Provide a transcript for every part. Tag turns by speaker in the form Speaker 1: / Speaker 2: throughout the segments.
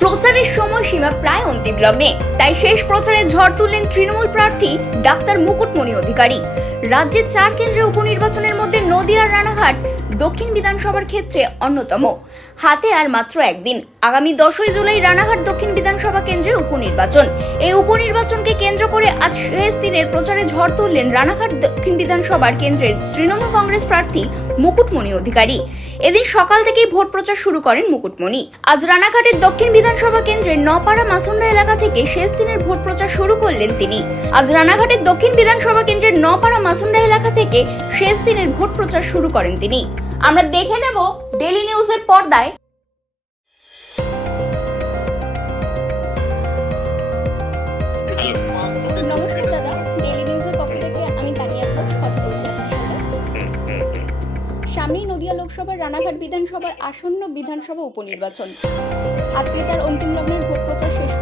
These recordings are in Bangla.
Speaker 1: প্রচারের সময়সীমা প্রায় অন্তিম লগ্নে তাই শেষ প্রচারে ঝড় তুললেন তৃণমূল প্রার্থী ডাক্তার মুকুটমণি অধিকারী। রাজ্যের চার কেন্দ্রে উপনির্বাচনের মধ্যে নদিয়ার রানাঘাট দক্ষিণ বিধানসভার ক্ষেত্রে অন্যতম। হাতে আর মাত্র একদিন। আগামী দশই জুলাই রানাঘাট দক্ষিণ বিধানসভা কেন্দ্রের উপনির্বাচন। এই উপনির্বাচনকে কেন্দ্র করে আজ শেষ দিনের প্রচারে ঝড় তুললেন রানাঘাট দক্ষিণ বিধানসভার কেন্দ্রের তৃণমূল কংগ্রেস প্রার্থী মুকুটমণি অধিকারী। এদিন সকাল থেকেই ভোট প্রচার শুরু করেন মুকুটমণি। আজ রানাঘাটের দক্ষিণ বিধানসভা কেন্দ্রের নপাড়া মাসুন্ডা এলাকা থেকে শেষ দিনের ভোট প্রচার শুরু করলেন তিনি। আজ রানাঘাটের দক্ষিণ বিধানসভা কেন্দ্রের নপাড়া মাসুন্ডা এলাকা থেকে শেষ দিনের ভোট প্রচার শুরু করেন তিনি। আমরা দেখে নেব ডেলি নিউজের পর্দায়। নমস্কার দাদা ডেলি নিউজের পক্ষ থেকে আমি সামনেই নদিয়া লোকসভার রানাঘাট বিধানসভার আসন্ন বিধানসভা উপনির্বাচন। আজকে তার অন্তিম লগ্নের ভোট প্রচার শেষ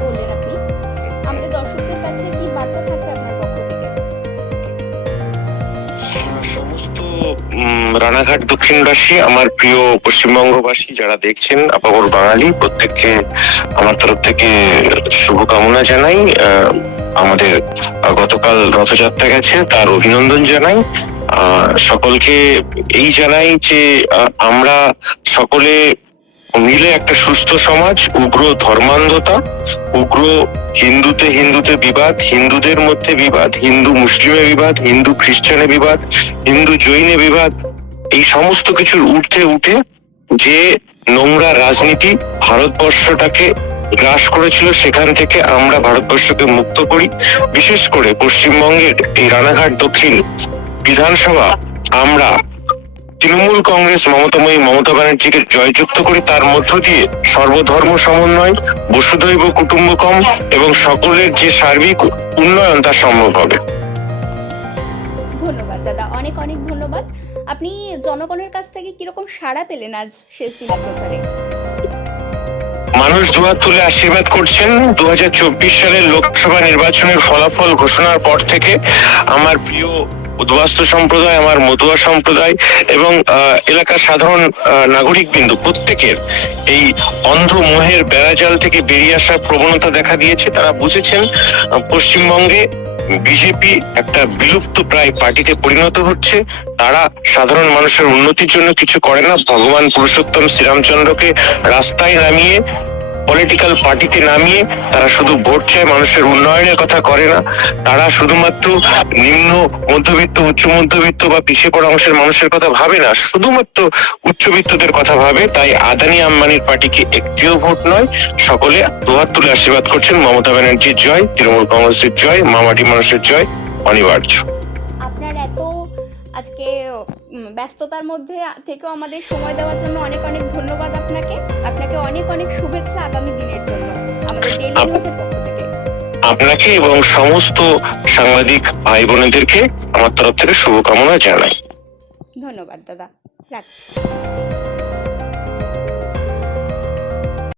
Speaker 2: সমস্ত রানাঘাট দক্ষিণবাসী, আমার প্রিয় পশ্চিমবঙ্গবাসী যারা দেখছেন আপাবর বাঙালি, প্রত্যেককে আমার তরফ থেকে শুভকামনা জানাই। আমাদের গতকাল রথযাত্রা গেছে, তার অভিনন্দন জানাই। সকলকে এই জানাই যে আমরা সকলে মিলে একটা সুস্থ সমাজ, উগ্র ধর্মান্ধতা, উগ্র হিন্দুতে হিন্দুতে বিবাদ, হিন্দুদের মধ্যে বিবাদ, হিন্দু মুসলিমে বিবাদ, হিন্দু খ্রিস্টানে বিবাদ, হিন্দু জৈনে বিবাদ, এই সমস্ত কিছুর ঊর্ধ্বে উঠে যে নোংরা রাজনীতি ভারতবর্ষটাকে গ্রাস করেছিল, সেখান থেকে আমরা ভারতবর্ষকে মুক্ত করি। বিশেষ করে পশ্চিমবঙ্গের এই রানাঘাট দক্ষিণ বিধানসভা, আমরা তৃণমূল কংগ্রেস মমতাময়ী মমতা ব্যানার্জিকে জয়যুক্ত করে তার মধ্য দিয়ে সর্বধর্ম সমন্বয় বসুধৈব কুটুম্বকম এবং সকলের যে সার্বিক উন্নয়ন তা সম্ভব হবে।
Speaker 1: ধন্যবাদ দাদা অনেক অনেক ধন্যবাদ। আপনি জনগণের কাছ থেকে কীরকম সাড়া পেলেন আজ শেষ দিনের প্রচারে?
Speaker 2: মানুষ দুহাত তুলে আশীর্বাদ করছেন। দু হাজার চব্বিশ সালের লোকসভা নির্বাচনের ফলাফল ঘোষণার পর থেকে আমার প্রিয় উদ্বাস্তু সম্প্রদায়, আমার মতুয়া সম্প্রদায় এবং এলাকার সাধারণ নাগরিক বিন্দু প্রত্যেকের এই অন্ধ মোহের বেড়াজাল থেকে বেরিয়ে আসার প্রবণতা দেখা দিয়েছে। তারা বুঝেছেন পশ্চিমবঙ্গে বিজেপি একটা বিলুপ্ত প্রায় পার্টিতে পরিণত হচ্ছে। তারা সাধারণ মানুষের উন্নতির জন্য কিছু করে না। ভগবান পুরুষোত্তম শ্রীরামচন্দ্রকে রাস্তায় নামিয়ে পলিটিক্যাল পার্টিতে নামিয়ে তারা শুধু ভোট চায় মানুষের উন্নয়নের কথা করে না, তারা শুধুমাত্র নিম্ন মধ্যবিত্ত, উচ্চ মধ্যবিত্ত বা পিছিয়ে পড়া অংশের মানুষের কথা ভাবে না, শুধুমাত্র উচ্চবিত্তদের কথা ভাবে। তাই আদানি আম্বানির পার্টিকে একটিও ভোট নয়, সকলে দুহাত তুলে আশীর্বাদ করছেন মমতা ব্যানার্জির জয়, তৃণমূল কংগ্রেসের জয়, মামাটি মানুষের জয়, অনিবার্য।
Speaker 1: আপনার এত আজকে ব্যস্ততার মধ্যে থেকেও আমাদের সময় দেওয়ার জন্য অনেক অনেক ধন্যবাদ আপনাকে। আপনাকে অনেক অনেক শুভেচ্ছা আগামী দিনের জন্য আমাদের
Speaker 2: ডেইলি
Speaker 1: নিউজের পক্ষ থেকে।
Speaker 2: আপনাকে এবং সমস্ত সাংবাদিক ভাই বোনেদেরকে আমার তরফ থেকে শুভকামনা জানাই।
Speaker 1: ধন্যবাদ দাদা। রাখছি।